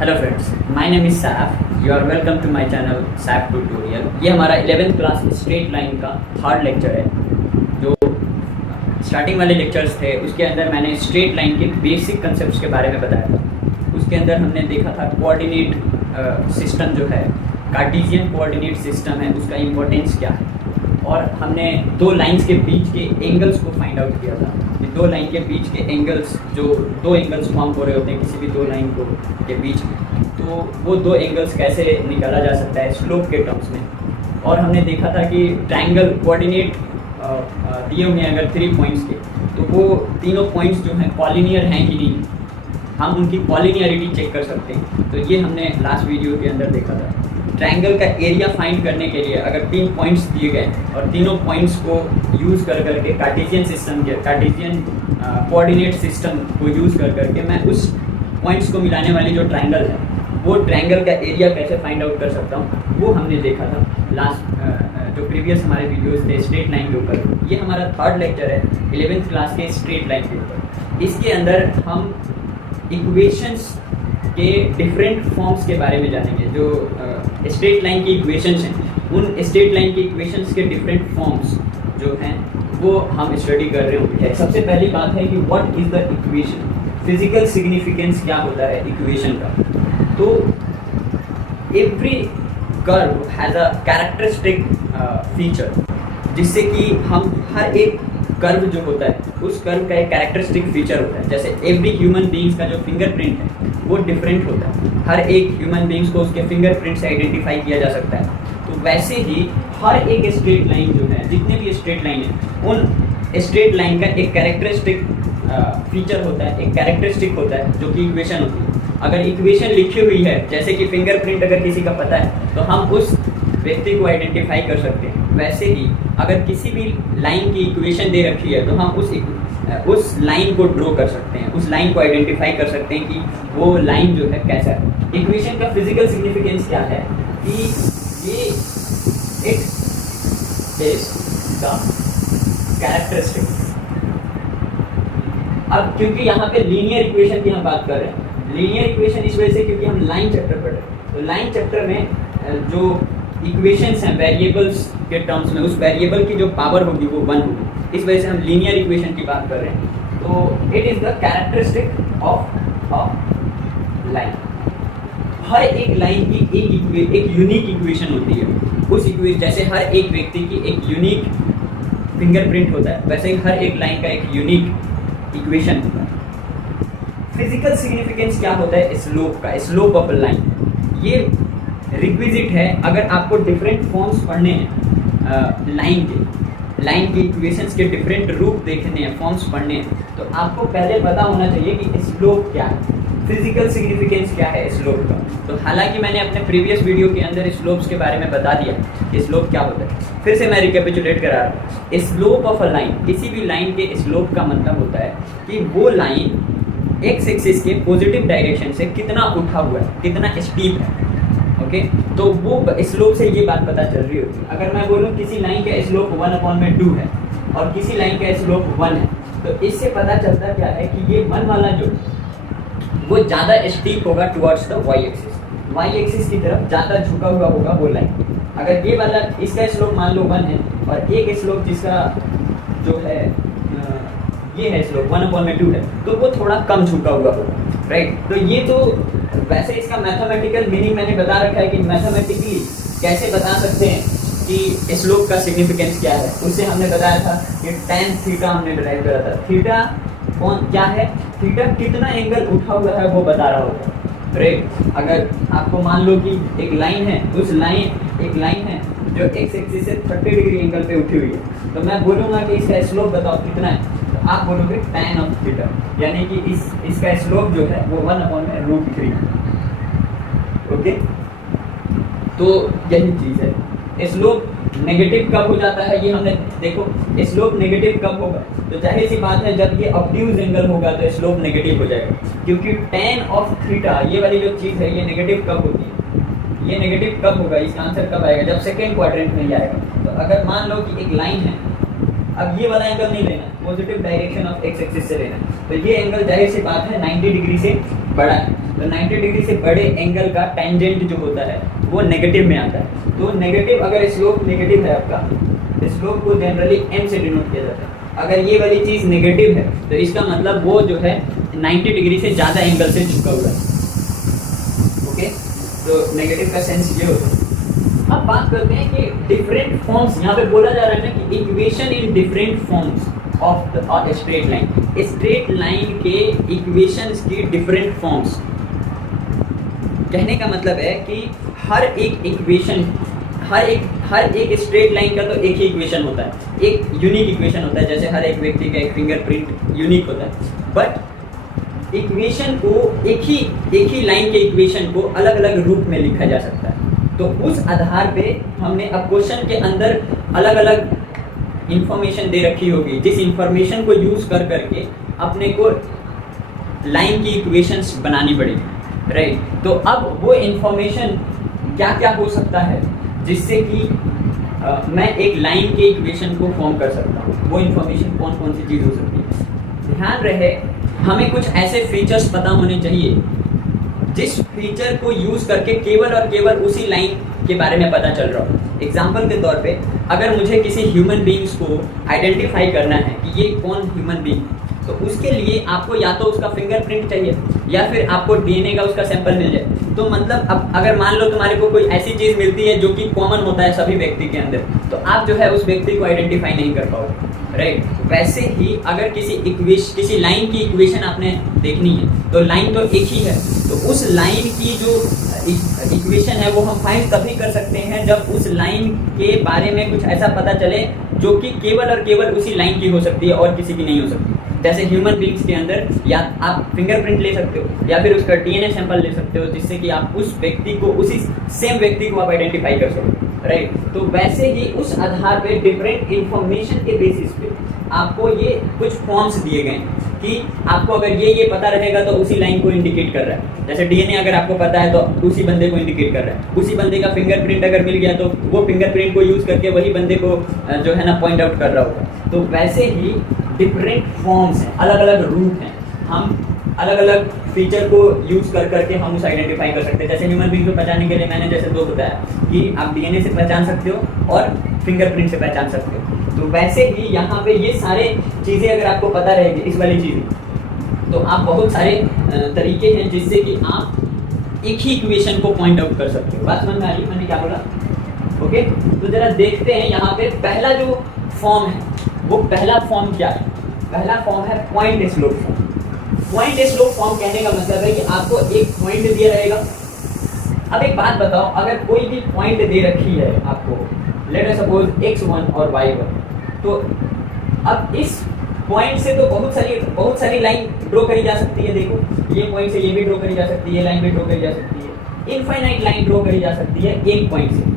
Hello friends, my name is Saif. You are welcome to my channel Saif tutorial. ये हमारा 11th class straight line का third lecture है। जो starting वाले lectures थे उसके अंदर मैंने स्ट्रेट लाइन के बेसिक कंसेप्ट्स के बारे में बताया था। उसके अंदर हमने देखा था कोऑर्डिनेट सिस्टम जो है, कार्टेशियन कोऑर्डिनेट सिस्टम है, उसका इम्पोर्टेंस क्या है। और हमने दो लाइंस के बीच के एंगल्स को फाइंड आउट किया था कि दो लाइन के बीच के एंगल्स, जो दो एंगल्स फॉर्म हो रहे होते हैं किसी भी दो लाइन को के बीच, तो वो दो एंगल्स कैसे निकाला जा सकता है स्लोप के टर्म्स में। और हमने देखा था कि ट्रायंगल कोऑर्डिनेट दिए हुए हैं अगर 3 पॉइंट्स के, तो वो तीनों पॉइंट्स जो हैं कॉलिनियर हैं कि नहीं, हम उनकी कॉलिनियरिटी चेक कर सकते हैं। तो ये हमने लास्ट वीडियो के अंदर देखा था। ट्रायंगल का एरिया फाइंड करने के लिए अगर 3 पॉइंट्स दिए गए और तीनों पॉइंट्स को यूज़ कर करके कार्टेशियन सिस्टम के कार्टेशियन कोऑर्डिनेट सिस्टम को यूज़ कर करके मैं उस पॉइंट्स को मिलाने वाली जो ट्रायंगल है वो ट्रायंगल का एरिया कैसे फाइंड आउट कर सकता हूँ, वो हमने देखा था लास्ट जो प्रीवियस हमारे वीडियोस थे स्ट्रेट लाइन के ऊपर। ये हमारा थर्ड लेक्चर है 11th क्लास के स्ट्रेट लाइन के ऊपर। इसके अंदर हम इक्वेशंस के डिफरेंट फॉर्म्स के बारे में जानेंगे। जो स्ट्रेट लाइन की इक्वेशंस हैं, उन स्ट्रेट लाइन की इक्वेशंस के डिफरेंट फॉर्म्स जो हैं वो हम स्टडी कर रहे होंगे। सबसे पहली बात है कि what is the equation, physical significance क्या होता है इक्वेशन का। तो every curve has a characteristic feature, जिससे कि हम हर एक कर्व जो होता है उस कर्व का एक कैरेक्टरिस्टिक फीचर होता है। जैसे एवरी ह्यूमन बीइंग्स का जो फिंगरप्रिंट है वो डिफरेंट होता है, हर एक ह्यूमन बीइंग्स को उसके फिंगरप्रिंट से आइडेंटिफाई किया जा सकता है। तो वैसे ही हर एक स्ट्रेट लाइन जो है, जितने भी स्ट्रेट लाइन है, उन स्ट्रेट लाइन का एक कैरेक्टरिस्टिक फीचर होता है, एक कैरेक्टरिस्टिक होता है जो कि इक्वेशन होती है। अगर इक्वेशन लिखी हुई है, जैसे कि फिंगरप्रिंट अगर किसी का पता है तो हम उस व्यक्ति को आइडेंटिफाई कर सकते हैं। वैसे ही अगर किसी भी लाइन की इक्वेशन दे रखी है तो हम उस लाइन को ड्रॉ कर सकते हैं, उस लाइन को आइडेंटिफाई कर सकते हैं कि वो लाइन जो है कैसा है। इक्वेशन का फिजिकल सिग्निफिकेंस क्या है कि ये एक का कैरेक्टरिस्टिक। अब क्योंकि यहाँ पे लीनियर इक्वेशन की हम बात कर रहे हैं, लीनियर इक्वेशन इस वजह से क्योंकि हम लाइन चैप्टर पढ़ रहे हैं। तो लाइन चैप्टर में जो इक्वेशंस हैं वेरिएबल्स के टर्म्स में, उस वेरिएबल की जो पावर होगी वो 1 होगी। इस वजह से हम लीनियर इक्वेशन की बात कर रहे हैं। तो it is the characteristic of line. हर एक लाइन की एक यूनिक इक्वेशन होती है। उस इक्वेशन जैसे हर एक व्यक्ति की एक यूनिक फिंगरप्रिंट होता है, वैसे ही हर एक लाइन का एक यूनिक इक्वेशन होता है। फिजिकल सिग्निफिकेंस क्या होता है स्लोप का, स्लोप ऑफ लाइन। ये रिक्विजिट है अगर आपको डिफरेंट फॉर्म्स पढ़ने हैं लाइन की इक्वेशंस के डिफरेंट रूप देखने हैं, फॉर्म्स पढ़ने हैं, तो आपको पहले पता होना चाहिए कि स्लोप क्या है, फिजिकल सिग्निफिकेंस क्या है स्लोप का। तो हालांकि मैंने अपने प्रीवियस वीडियो के अंदर स्लोप्स के बारे में बता दिया कि स्लोप क्या होता है, फिर से मैं रिकैपिचुलेट करा रहा हूँ। स्लोप ऑफ अ लाइन, किसी भी लाइन के स्लोप का मतलब होता है कि वो लाइन एक्स एक्सिस के पॉजिटिव डायरेक्शन से कितना उठा हुआ है, कितना स्टीप है। ओके, तो वो स्लोप से ये बात पता चल रही होती है। अगर मैं बोलूँ किसी लाइन का स्लोप 1/2 है और किसी लाइन का स्लोप 1 है, तो इससे पता चलता क्या है कि ये 1 वाला जो वो ज़्यादा स्टीप होगा टुवर्ड्स द वाई एक्सिस की तरफ ज़्यादा झुका हुआ होगा वो लाइन। अगर ये वाला, इसका स्लोप मान लो 1 है और एक स्लोप जिसका जो है ये है स्लोप 1/2 है, तो वो थोड़ा कम झुका हुआ होगा, राइट। तो ये तो वैसे इसका मैथमेटिकल मीनिंग मैंने बता रखा है कि मैथमेटिकली कैसे बता सकते हैं कि स्लोप का सिग्निफिकेंस क्या है। उससे हमने बताया था कि tan थीटा हमने डिराइव करा था। थीटा कौन क्या है, थीटा कितना एंगल उठा हुआ है वो बता रहा होगा, राइट। अगर आपको मान लो कि एक लाइन है, एक लाइन है जो एक्स एक्सिस से 30 डिग्री एंगल पे उठी हुई है, तो मैं बोलूँगा कि इसका स्लोप बताओ कितना है, तो आप बोलोगे tan ऑफ थीटा, यानी कि इसका स्लोप जो है वो 1/√3। ओके, तो यही चीज़ है। स्लोप नेगेटिव कब हो जाता है ये हमने देखो, स्लोप नेगेटिव कब होगा, तो जाहिर सी बात है जब ये ऑब्ट्यूज एंगल होगा तो स्लोप नेगेटिव हो जाएगा, क्योंकि tan ऑफ थीटा ये वाली जो चीज़ है ये नेगेटिव कब होती है, ये नेगेटिव कब होगा, इसका आंसर कब आएगा, जब सेकेंड क्वाड्रेंट में ही आएगा। तो अगर मान लो कि एक लाइन है अब ये वाला एंगल नहीं लेना, positive direction of x axis से लेना। तो ये एंगल जाहिर सी बात है 90 डिग्री से बड़ा है, तो 90 डिग्री से बड़े एंगल का टेंजेंट जो होता है वो नेगेटिव में आता है। तो नेगेटिव, अगर स्लोप नेगेटिव है आपका, स्लोप को जनरली m से डिनोट किया जाता है। अगर ये वाली चीज़ नेगेटिव है तो इसका मतलब वो जो है 90 डिग्री से ज़्यादा एंगल से झुका हुआ है। ओके, तो नेगेटिव का सेंस ये होता है। अब बात करते हैं कि डिफरेंट फॉर्म्स, यहाँ पे बोला जा रहा है ना कि equation in different forms of straight line, straight line के इक्वेशंस की डिफरेंट फॉर्म्स। कहने का मतलब है कि हर एक इक्वेशन, हर एक स्ट्रेट लाइन का तो एक ही इक्वेशन होता है, एक यूनिक इक्वेशन होता है, जैसे हर एक व्यक्ति का एक फिंगरप्रिंट यूनिक होता है। बट इक्वेशन को एक ही लाइन के इक्वेशन को अलग अलग रूप में लिखा जा सकता है। तो उस आधार पे हमने अब क्वेश्चन के अंदर अलग अलग इंफॉर्मेशन दे रखी होगी, जिस इंफॉर्मेशन को यूज कर करके अपने को लाइन की इक्वेशंस बनानी पड़ेगी, राइट। तो अब वो इंफॉर्मेशन क्या क्या हो सकता है जिससे कि मैं एक लाइन के इक्वेशन को फॉर्म कर सकता हूँ, वो इंफॉर्मेशन कौन कौन सी चीज़ हो सकती है। ध्यान रहे, हमें कुछ ऐसे फीचर्स पता होने चाहिए जिस फीचर को यूज करके केवल और केवल उसी लाइन के बारे में पता चल रहा हो। एग्जाम्पल के तौर पे अगर मुझे किसी ह्यूमन बींग्स को आइडेंटिफाई करना है कि ये कौन ह्यूमन बींग, तो उसके लिए आपको या तो उसका फिंगरप्रिंट चाहिए या फिर आपको डीएनए का उसका सैंपल मिल जाए। तो मतलब अब अगर मान लो तुम्हारे को कोई ऐसी चीज़ मिलती है जो कि कॉमन होता है सभी व्यक्ति के अंदर, तो आप जो है उस व्यक्ति को आइडेंटिफाई नहीं कर पाओगे, राइट। वैसे ही अगर किसी लाइन की इक्वेशन आपने देखनी है तो लाइन तो एक ही है, तो उस लाइन की जो इक्वेशन है वो हम फाइंड तभी कर सकते हैं जब उस लाइन के बारे में कुछ ऐसा पता चले जो कि केवल और केवल उसी लाइन की हो सकती है और किसी की नहीं हो सकती। जैसे ह्यूमन बींग्स के अंदर या आप फिंगरप्रिंट ले सकते हो या फिर उसका डीएनए सैंपल ले सकते हो, जिससे कि आप उस व्यक्ति को, उसी सेम व्यक्ति को आप आइडेंटिफाई कर सको, राइट। तो वैसे ही उस आधार पे डिफरेंट इंफॉर्मेशन के बेसिस पे आपको ये कुछ फॉर्म्स दिए गए कि आपको अगर ये पता रहेगा तो उसी लाइन को इंडिकेट कर रहा है। जैसे डीएनए अगर आपको पता है तो उसी बंदे को इंडिकेट कर रहा है, उसी बंदे का फिंगरप्रिंट अगर मिल गया तो वो फिंगरप्रिंट को यूज करके वही बंदे को जो है ना पॉइंट आउट कर रहा होगा। तो वैसे ही डिफरेंट फॉर्म्स हैं, अलग अलग रूप हैं, हम अलग अलग फीचर को यूज कर करके हम उसे आइडेंटिफाई कर सकते हैं। जैसे ह्यूमन बींग को पहचानने के लिए मैंने जैसे दो बताया कि आप डीएनए से पहचान सकते हो और फिंगरप्रिंट से पहचान सकते हो। तो वैसे ही यहाँ पे ये सारे चीज़ें अगर आपको पता रहेगी, इस वाली चीज़ें, तो आप बहुत सारे तरीके हैं जिससे कि आप एक ही इक्वेशन को पॉइंट आउट कर सकते हो। बात समझ में आ रही है मैंने क्या बोला? ओके, तो जरा देखते हैं यहाँ पे पहला जो फॉर्म है वो पहला फॉर्म क्या है? पहला फॉर्म है point slope form. Point slope form कहने का मतलब है कि आपको एक पॉइंट दिया रहेगा। अब एक बात बताओ, अगर कोई भी पॉइंट दे रखी है आपको, लेट अस सपोज x1 और y1, तो अब इस पॉइंट से तो बहुत सारी लाइन ड्रॉ करी जा सकती है। देखो, ये पॉइंट से ये भी ड्रॉ करी जा सकती है, लाइन भी ड्रॉ करी जा सकती है, इनफाइनाइट लाइन ड्रॉ करी जा सकती है एक पॉइंट से।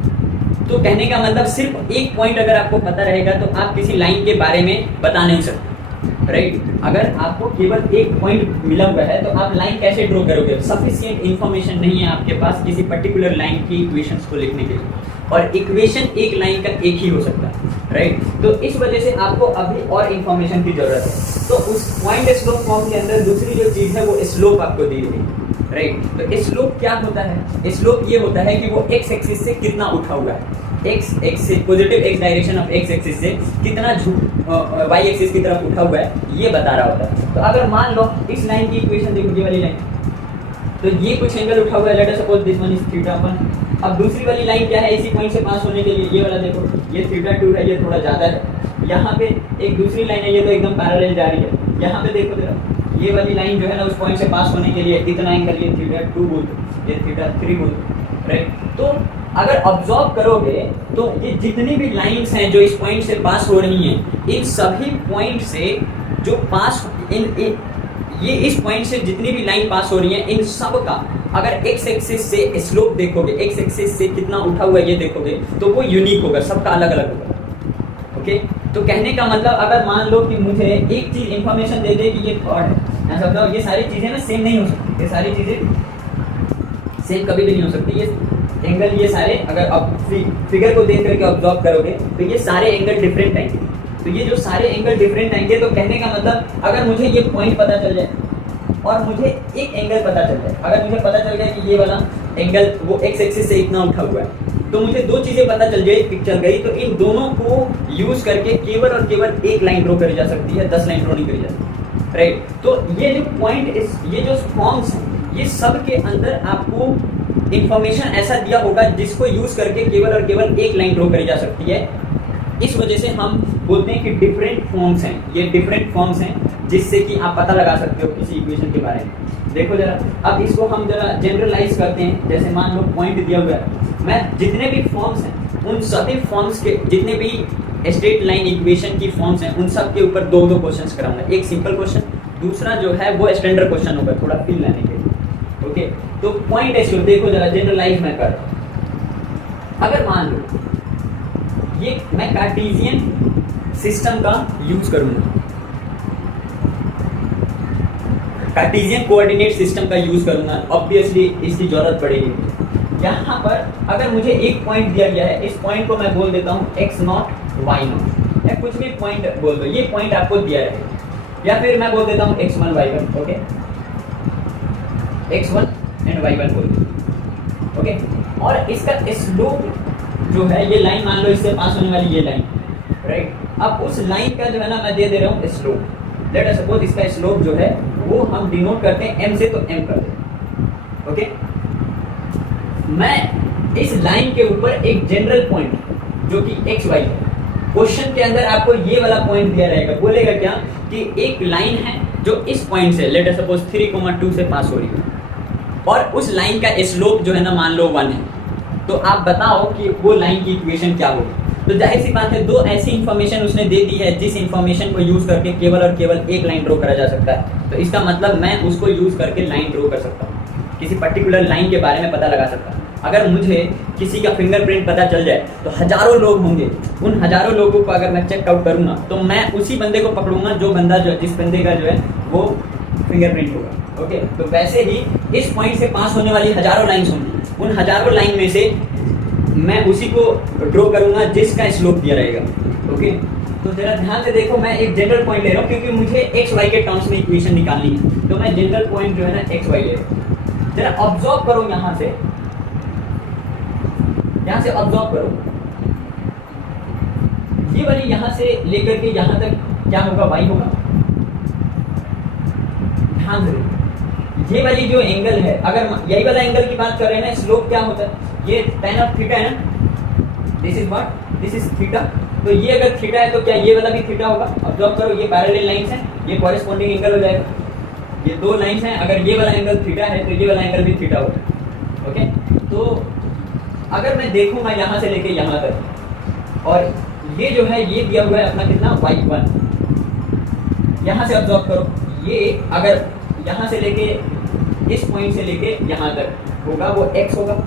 तो कहने का मतलब सिर्फ एक पॉइंट अगर आपको पता रहेगा तो आप किसी लाइन के बारे में बता नहीं सकते, राइट। अगर आपको केवल एक पॉइंट मिला हुआ है तो आप लाइन कैसे ड्रॉ करोगे? सफिशिएंट इन्फॉर्मेशन नहीं है आपके पास किसी पर्टिकुलर लाइन की इक्वेशंस को लिखने के लिए, और इक्वेशन एक लाइन का एक ही हो सकता है, राइट। तो इस वजह से आपको अभी और इन्फॉर्मेशन की जरूरत है। तो उस पॉइंट स्लोप फॉर्म के अंदर दूसरी जो चीज़ है वो स्लोप आपको दी गई, राइट। तो स्लोप क्या होता है? स्लोप ये होता है कि वो एक्स एक्सिस से कितना उठा हुआ है, x axis, positive x direction of x axis से कितना वाई एक्सिस की तरफ उठा हुआ है, ये बता रहा होता है। तो अगर मान लो इस लाइन की इक्वेशन देखो, ये वाली लाइन, तो ये कुछ एंगल उठा हुआ है, let us suppose this one is θ1। अब दूसरी वाली लाइन क्या है? इसी पॉइंट से पास होने के लिए ये वाला देखो, ये θ2 है, ये थोड़ा ज़्यादा है। यहाँ पे एक दूसरी लाइन है, ये तो एकदम पैरेलल जा रही है। यहाँ पे देखो जरा, ये वाली लाइन जो है ना उस पॉइंट से पास होने के लिए इतना एंगल, ये θ2 बोलते, ये θ3 बोलते, राइट। तो अगर ऑब्जर्व करोगे तो ये जितनी भी लाइंस हैं जो इस पॉइंट से पास हो रही हैं, इन सभी पॉइंट से जो पास ये इस पॉइंट से जितनी भी लाइन पास हो रही है, इन सब का अगर एक्स एक्सिस से स्लोप देखोगे, एक्स एक्सिस से कितना उठा हुआ है ये देखोगे, तो वो यूनिक होगा, सबका अलग अलग होगा। ओके, तो कहने का मतलब अगर मान लो कि मुझे एक चीज इंफॉर्मेशन दे दे कि ये थर्ड है, ऐसा बताओ, ये सारी चीजें ना सेम नहीं हो सकती, ये सारी चीजें सेम कभी भी नहीं हो सकती। ये एंगल, ये सारे अगर आप फिगर को देख करके ऑब्जर्व करोगे तो ये सारे एंगल डिफरेंट आएंगे। तो तो ये जो सारे एंगल डिफरेंट आएंगे, तो कहने का मतलब अगर मुझे ये पॉइंट पता चल जाए और मुझे एक एंगल पता चल जाए, अगर मुझे पता चल गया कि ये वाला एंगल वो एक्स एक्सिस से इतना उठा हुआ है, तो मुझे दो चीजें पता चल गई, तो इन दोनों को यूज करके केवल और केवल एक लाइन ड्रॉ करी जा सकती है, 10 लाइन ड्रॉ नहीं करी जा सकती, राइट। तो ये जो पॉइंट, ये जो फॉर्म्स हैं, ये सब के अंदर आपको इंफॉर्मेशन ऐसा दिया होगा जिसको यूज करके केवल और केवल एक लाइन ड्रॉ करी जा सकती है। इस वजह से हम बोलते हैं कि डिफरेंट फॉर्म्स हैं, ये डिफरेंट फॉर्म्स हैं जिससे कि आप पता लगा सकते हो किसी इक्वेशन के बारे में। देखो जरा, अब इसको हम जरा जनरलाइज करते हैं। जैसे मान लो पॉइंट दिया हुआ है, मैं जितने भी फॉर्म्स हैं उन सभी फॉर्म्स के, जितने भी स्ट्रेट लाइन इक्वेशन की फॉर्म्स हैं, उन सब के ऊपर दो दो क्वेश्चंस कराऊंगा। एक सिंपल क्वेश्चन, दूसरा जो है वो स्टैंडर्ड क्वेश्चन होगा, थोड़ा फील लाने के लिए। ओके, तो पॉइंट ऐसे देखो जरा, जनरलाइज मैं कर रहा हूं। अगर मान लो ये मैं कार्टेशियन सिस्टम का यूज करूंगा, कार्टेशियन कोऑर्डिनेट सिस्टम का यूज करूंगा, ऑब्वियसली इसकी जरूरत पड़ेगी। यहाँ पर अगर मुझे एक पॉइंट दिया गया है, इस पॉइंट को मैं बोल देता हूँ x0 y0, या कुछ भी पॉइंट बोल दो, ये पॉइंट आपको दिया है, या फिर मैं बोल देता हूँ x1 y1, okay, x1 and y1 बोल दो, ओके। और इसका स्लोप जो है, ये लाइन मान लो इससे पास होने वाली ये लाइन, राइट। अब उस लाइन का जो है ना मैं दे दे रहा हूँ स्लोप। लेट अस सपोज इसका स्लोप जो है वो हम डिनोट करते हैं m से, तो m कर दें, ओके। मैं इस लाइन के ऊपर एक जनरल पॉइंट जो कि एक्स वाई है, क्वेश्चन के अंदर आपको ये वाला पॉइंट दिया रहेगा, बोलेगा क्या कि एक लाइन है जो इस पॉइंट से लेट अस सपोज 3,2 से पास हो रही है, और उस लाइन का स्लोप जो है ना मान लो 1 है, तो आप बताओ कि वो लाइन की इक्वेशन क्या होगी। तो जाहिर सी बात है, दो ऐसी इंफॉर्मेशन उसने दे दी है जिस इंफॉर्मेशन को यूज करके केवल और केवल एक लाइन ड्रॉ करा जा सकता है। तो इसका मतलब मैं उसको यूज करके लाइन ड्रॉ कर सकता हूँ, किसी पर्टिकुलर लाइन के बारे में पता लगा सकता हूँ। अगर मुझे किसी का फिंगरप्रिंट पता चल जाए तो हजारों लोग होंगे, उन हजारों लोगों को अगर मैं चेकआउट करूंगा तो मैं उसी बंदे को पकड़ूंगा जो बंदा जो जिस बंदे का जो है वो फिंगरप्रिंट होगा, ओके। तो वैसे ही इस पॉइंट से पास होने वाली हजारों लाइन्स होंगी, उन हजारों लाइन में से मैं उसी को ड्रॉ करूंगा जिसका स्लोप दिया रहेगा, ओके। तो जरा ध्यान से देखो, मैं एक जनरल पॉइंट ले रहा हूँ क्योंकि मुझे एक्स वाई के टर्म्स में इक्वेशन निकालनी है, तो मैं जनरल पॉइंट जो है ना एक्स वाई ले रहा हूँ। जरा ऑब्जर्व करो, यहाँ से ऑब्जर्व करो, ये वाली यहाँ से लेकर के यहाँ तक क्या होगा, वाई होगा। ध्यान से, ये वाली जो एंगल है, अगर यही वाला एंगल की बात कर रहे हैं ना, स्लोप क्या होता है, ये tan ऑफ थीटा है ना, this is what, this is theta. तो ये अगर थीटा है तो क्या ये वाला भी थीटा होगा। ऑब्जर्व करो, ये पैरेलल लाइंस हैं, ये कॉरेस्पॉन्डिंग एंगल हो जाएगा। ये दो लाइंस हैं, अगर ये वाला एंगल थीटा है तो ये वाला एंगल भी थीटा होगा, ओके। तो अगर मैं देखूंगा यहाँ से लेके यहाँ तक, और ये जो है ये दिया हुआ है अपना कितना y1, यहाँ से ऑब्जर्व करो, ये अगर यहाँ से लेके इस पॉइंट से लेके यहाँ तक होगा वो x होगा,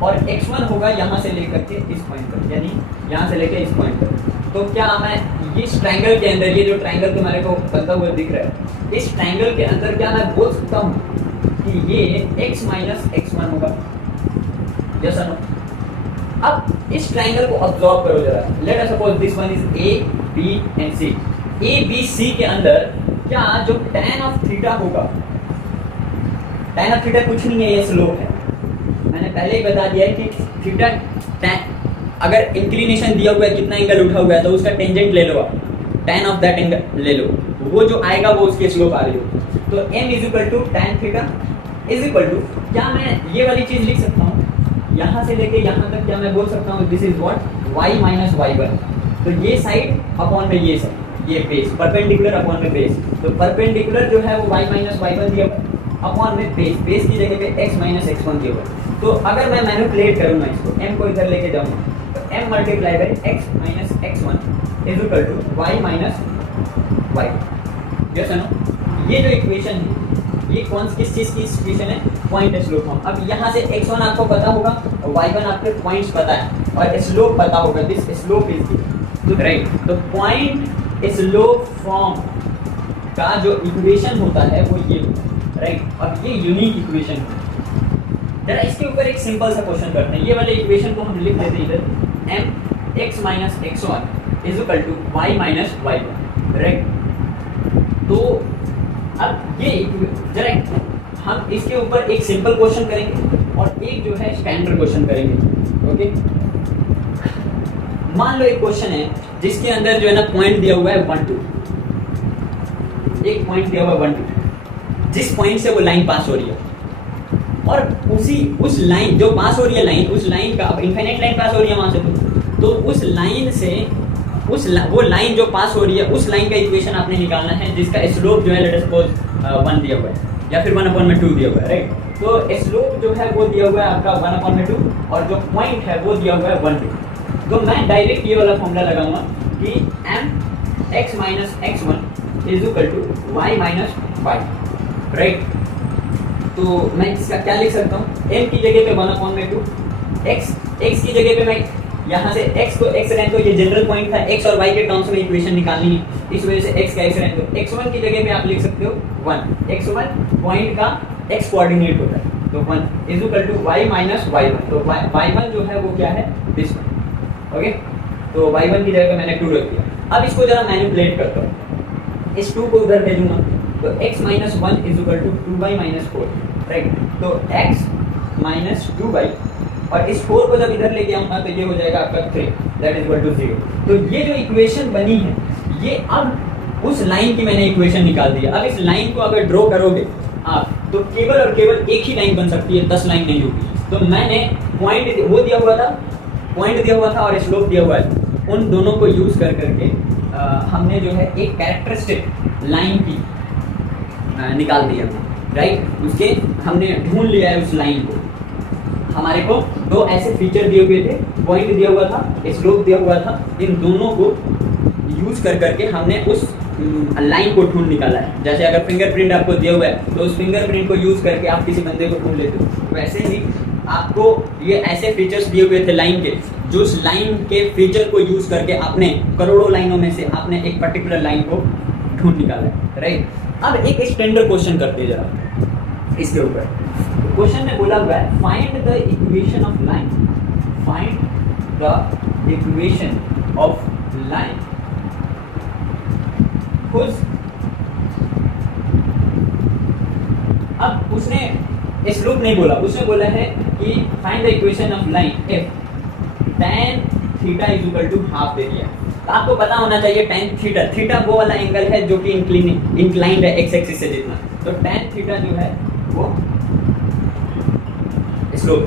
और x1 होगा यहाँ से लेकर के इस पॉइंट तक, यानी यहाँ से लेके इस पॉइंट तक। तो क्या मैं इस ट्रायंगल के अंदर, ये जो ट्रायंगल तुम्हारे को बनता हुआ दिख रहा है, इस ट्रायंगल के अंदर क्या मैं बोल सकता हूँ कि ये x माइनस x1 होगा, यस और नो। अब इस ट्रायंगल को ऑब्जर्व करो जरा, late us suppose this one is a b and c। a b c के अंदर क्या जो tan ऑफ थीटा होगा, tan ऑफ थीटा कुछ नहीं है, ये स्लोप है। मैंने पहले ही बता दिया है कि थीटा अगर इंक्लिनेशन दिया हुआ है, कितना एंगल उठा हुआ है, तो उसका टेंजेंट ले लो आप, tan ऑफ दैट एंगल ले लो, वो जो आएगा वो उसकी स्लोप आ रही हो। तो m is equal to tan theta is equal to, क्या मैं ये वाली चीज लिख सकता हूँ, यहाँ से लेके यहाँ तक क्या मैं बोल सकता हूँ, this is what y minus y1। तो ये साइड अपॉन में ये साइड, ये बेस, परपेंडिकुलर अपॉन में बेस। तो परपेंडिकुलर जो है वो y माइनस y1 दिया हुआ, अपॉन में बेस, बेस की जगह पे x माइनस x1 दिया हुआ। तो अगर मैं मैनिपुलेट करूँगा इसको, m को इधर लेके जाऊँगा, तो m multiply by x minus x1 is equal to y minus y1। Yes no, ये जो इक्वेशन है ये किस चीज की इक्वेशन है, पॉइंट स्लोप फॉर्म। अब यहाँ से x1 आपको पता होगा और y1 आपके पॉइंट्स पता है और स्लोप पता होगा, दिस स्लोप इज राइट। तो पॉइंट स्लोप फॉर्म का जो इक्वेशन होता है वो ये होता है, राइट। अब ये यूनिक इक्वेशन है। जरा इसके ऊपर एक सिंपल सा क्वेश्चन करते हैं, ये वाले इक्वेशन को हम लिख लेते हैं इधर, m x minus x1 is equal to y minus y1, right. तो अब ये जरा हम इसके ऊपर एक सिंपल क्वेश्चन करेंगे और एक जो है स्टैंडर्ड क्वेश्चन करेंगे, ओके। मान लो एक क्वेश्चन है जिसके अंदर जो है ना पॉइंट दिया हुआ है 1 2, एक पॉइंट दिया हुआ है 1 2, जिस पॉइंट से वो लाइन पास हो रही है, और उस लाइन जो पास हो रही है लाइन, उस लाइन का अब इनफाइनाइट लाइन पास हो रही है वहां से, तो उस लाइन से वो लाइन जो पास हो रही है उस लाइन का इक्वेशन आपने निकालना है जिसका स्लोप जो है लेट अस सपोज 1 दिया हुआ है या फिर 1/2 दिया हुआ है, राइट। तो स्लोप जो है वो दिया हुआ है आपका 1/2 और जो पॉइंट है वो दिया हुआ है 1 2। तो मैं डायरेक्ट ये वाला फॉर्मूला लगाऊंगा कि mx minus x1 is equal to y minus y, right. तो मैं इसका क्या लिख सकता हूँ, m की जगह पे 1/2, x की जगह पे मैं यहाँ से x को x रहने दो, ये जनरल पॉइंट था, x और y के टर्म्स में इक्वेशन निकालनी है, इस वजह से x का x रहने दो। x1 की जगह पे आप लिख सकते हो 1, x1 पॉइंट का x कोऑर्डिनेट होता है, तो 1 is equal to y minus y1, तो y1 जो है वो क्या है, दिस वन, ओके। तो y1 की जगह पे मैंने 2 रख दिया। अब इसको जरा मैनिपुलेट करता हूँ, इस 2 को उधर भेजूंगा, तो x minus 1 is equal to 2y minus 4, right. तो x माइनस 2y और इस 4 को जब इधर लेके आऊंगा तो ये हो जाएगा आपका 3, दैट इज इक्वल टू 0। तो ये जो इक्वेशन बनी है ये अब उस लाइन की मैंने इक्वेशन निकाल दी है। अब इस लाइन को अगर ड्रॉ करोगे आप तो केवल और केवल एक ही लाइन बन सकती है, 10 लाइन नहीं होगी। तो मैंने पॉइंट वो दिया हुआ था, पॉइंट दिया हुआ था और स्लोप दिया हुआ है, उन दोनों को यूज कर करके हमने जो है एक कैरेक्टरिस्टिक लाइन की निकाल दिया, राइट। उसके हमने ढूंढ लिया है उस लाइन को। हमारे को 2 ऐसे फीचर दिए हुए थे, पॉइंट दिया हुआ था, स्लोप दिया हुआ था, इन दोनों को यूज कर करके हमने उस लाइन को ढूंढ निकाला है। जैसे अगर फिंगरप्रिंट आपको दिया हुआ है तो उस फिंगरप्रिंट को यूज करके आप किसी बंदे को ढूंढ लेते हो, वैसे ही आपको ये ऐसे फीचर्स दिए हुए थे लाइन के, जो उस लाइन के फीचर को यूज करके आपने करोड़ों लाइनों में से आपने एक पर्टिकुलर लाइन को ढूंढ निकाला है, राइट। अब एक स्टैंडर्ड क्वेश्चन करते हैं जरा इसके ऊपर। क्वेश्चन में बोला हुआ है find the equation of line, find the equation of line खुद। अब उसने स्लोप नहीं बोला, उसने बोला है कि find the equation of line if tan theta is equal to half दे दिया। तो आपको पता होना चाहिए tan थीटा, थीटा वो वाला एंगल है जो कि इंक्लाइंड है एक्स एक्सिस से जितना, तो tan थीटा जो है वो slope.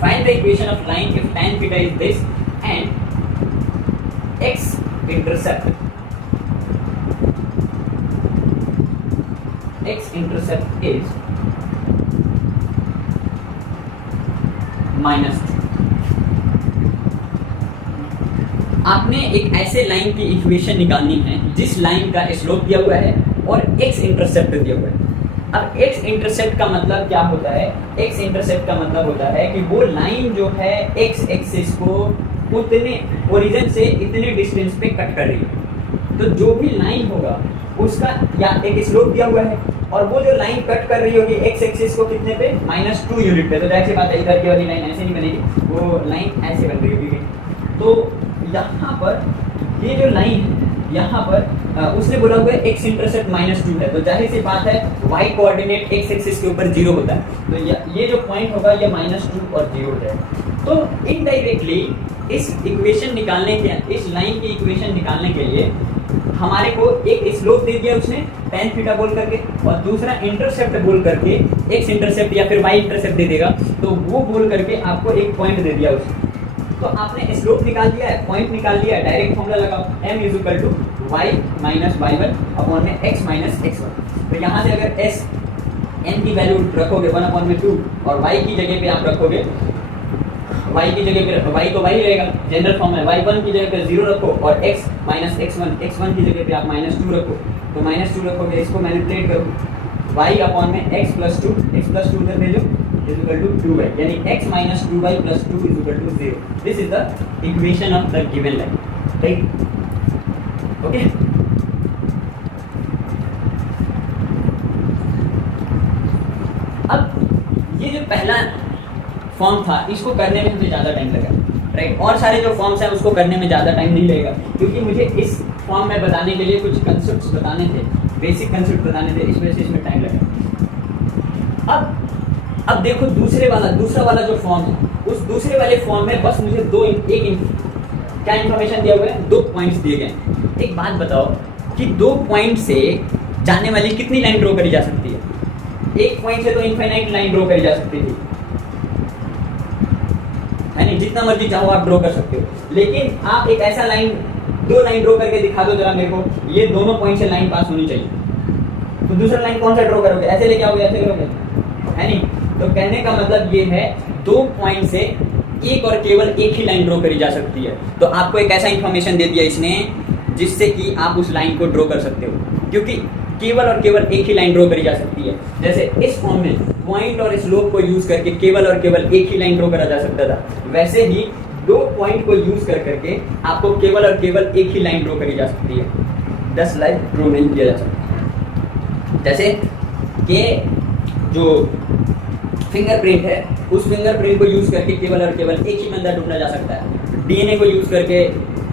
Find the equation of line if tan theta is this and x intercept, x intercept is -2। आपने एक ऐसे लाइन की इक्वेशन निकालनी है जिस लाइन का स्लोप दिया हुआ है और x इंटरसेप्ट दिया हुआ है। अब x इंटरसेप्ट का मतलब क्या होता है, x इंटरसेप्ट का मतलब होता है कि वो लाइन जो है x एक्सिस को उतने ओरिजिन से इतने डिस्टेंस पे कट कर रही है। तो जो भी लाइन होगा उसका या एक स्लोप दिया हुआ है और वो जो लाइन कट कर रही होगी x एक्सिस को कितने पे, -2 यूनिट पे। तो जाहिर सी बात है इधर की वाली लाइन ऐसे नहीं बनेगी, वो लाइन ऐसे बन रही होगी। तो यहाँ पर ये जो लाइन है यहाँ पर उसने बोला हुआ है x इंटरसेप्ट -2 है, तो जाहिर सी बात है y कोऑर्डिनेट x एक्सिस के ऊपर 0 होता है, तो ये जो पॉइंट होगा ये -2 और 0 हो जाएगा। तो इनडायरेक्टली इस इक्वेशन निकालने के, इस लाइन की इक्वेशन निकालने के लिए हमारे को एक स्लोप दे दिया उसने tan थीटा बोल करके, और दूसरा इंटरसेप्ट बोल करके x इंटरसेप्ट या फिर y इंटरसेप्ट दे देगा, तो वो बोल करके आपको एक पॉइंट दे दिया उसने। तो आपने स्लोप निकाल दिया है, पॉइंट निकाल लिया है, डायरेक्ट फॉर्मूला लगाओ m is equal to y minus y1 upon में x माइनस x1। तो यहाँ से अगर s n की वैल्यू रखोगे 1/2 और y की जगह पे आप रखोगे, y की जगह पे y तो y रहेगा, जनरल फॉर्म है, y1 की जगह पे 0 रखो और x माइनस x1 की जगह पे आप -2 रखो, तो -2 रखोगे, इसको मैनिपुलेट करो y अपॉन में x प्लस 2 उधर भेजो इज इक्वल टू 2y, यानी x minus 2y plus 2 is equal to 0। This is the equation of the given line, right, okay. अब ये जो पहला फॉर्म था इसको करने में मुझे ज़्यादा टाइम लगा, राइट। और सारे जो फॉर्म्स हैं उसको करने में ज़्यादा टाइम नहीं लगेगा, क्योंकि मुझे इस फॉर्म में बताने के लिए कुछ कंसेप्ट्स बताने थे, बेसिक कंसेप्ट बताने थे, इस वजह से इसमें टाइम लगा। अब देखो दूसरा वाला जो फॉर्म है, उस दूसरे वाले फॉर्म में बस मुझे क्या इन्फॉर्मेशन दिया हुआ है, 2 पॉइंट्स दिए गए। एक बात बताओ कि 2 पॉइंट से जाने वाली कितनी लाइन ड्रॉ करी जा सकती है? एक पॉइंट से तो इनफाइनाइट लाइन ड्रॉ करी जा सकती थी, है नहीं? जितना मर्जी चाहो आप ड्रॉ कर सकते हो। लेकिन आप एक ऐसा दो लाइन ड्रॉ करके दिखा दो जरा मेरे को, ये दोनों पॉइंट से लाइन पास होनी चाहिए। तो दूसरा लाइन कौन सा ड्रॉ करोगे? ऐसे लेके आओगे, ऐसे करोगे, है नहीं? तो कहने का मतलब ये है 2 पॉइंट से एक और केवल एक ही लाइन ड्रॉ करी जा सकती है। तो आपको एक ऐसा इन्फॉर्मेशन दे दिया इसने जिससे कि आप उस लाइन को ड्रॉ कर सकते हो, क्योंकि केवल और केवल एक ही लाइन ड्रॉ करी जा सकती है। जैसे इस फॉर्म में पॉइंट और स्लोप को यूज करके केवल और केवल एक ही लाइन ड्रॉ करा जा सकता था, वैसे ही 2 पॉइंट को यूज करके आपको केवल और केवल एक ही लाइन ड्रॉ करी जा सकती है, 10 लाइन ड्रॉ नहीं किया जा सकता। जैसे कि जो फिंगरप्रिंट है, उस फिंगरप्रिंट को यूज करके केवल और केवल एक ही बंदा ढूंढा जा सकता है। डीएनए को यूज करके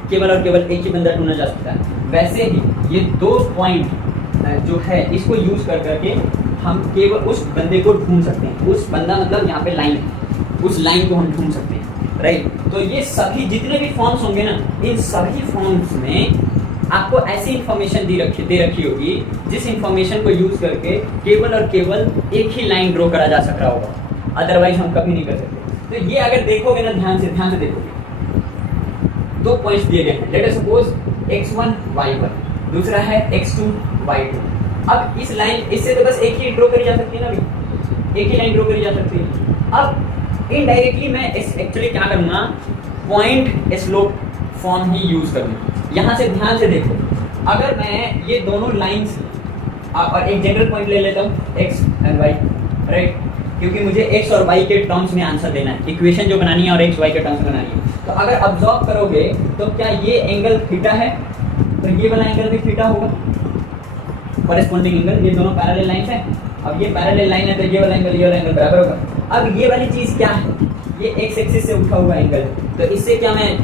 केवल और केवल एक ही बंदा ढूंढा जा सकता है। वैसे ही ये 2 पॉइंट जो है इसको यूज करके हम केवल उस बंदे को ढूंढ सकते हैं। उस बंदा मतलब यहाँ पे लाइन, उस लाइन को हम ढूंढ सकते हैं, राइट। तो ये सभी जितने भी फॉर्म्स होंगे ना, इन सभी फॉर्म्स में आपको ऐसी इन्फॉर्मेशन दे रखी होगी जिस इन्फॉर्मेशन को यूज करके केवल और केवल एक ही लाइन ड्रॉ करा जा सक रहा होगा, अदरवाइज हम कभी नहीं कर सकते। तो ये अगर देखोगे ना, ध्यान से देखोगे, 2 पॉइंट्स दिए गए हैं। Late us suppose x1 y1, दूसरा है x2 y2। अब इस लाइन, इससे तो बस एक ही ड्रॉ करी जा सकती है ना भाई, एक ही लाइन ड्रॉ करी जा सकती है। अब इनडायरेक्टली मैं एक्चुअली क्या करूँगा, पॉइंट स्लोप फॉर्म ही यूज करूँगा। यहाँ से ध्यान से देखो, अगर मैं ये दोनों लाइंस और एक जनरल पॉइंट ले लेता हूँ x एंड y, राइट, क्योंकि मुझे x और y के टर्म्स में आंसर देना है, इक्वेशन जो बनानी है और x y के टर्म्स में बनानी है। तो अगर ऑब्जर्व करोगे तो क्या ये एंगल थीटा है, तो ये वाला एंगल भी थीटा होगा, कॉरेस्पॉन्डिंग एंगल। ये दोनों पैरेलल लाइंस हैं। अब ये पैरेलल लाइन है तो ये वाला एंगल बराबर होगा। अब ये वाली चीज़ क्या है, ये x एक्सिस से उठा हुआ एंगल, तो इससे क्या मैं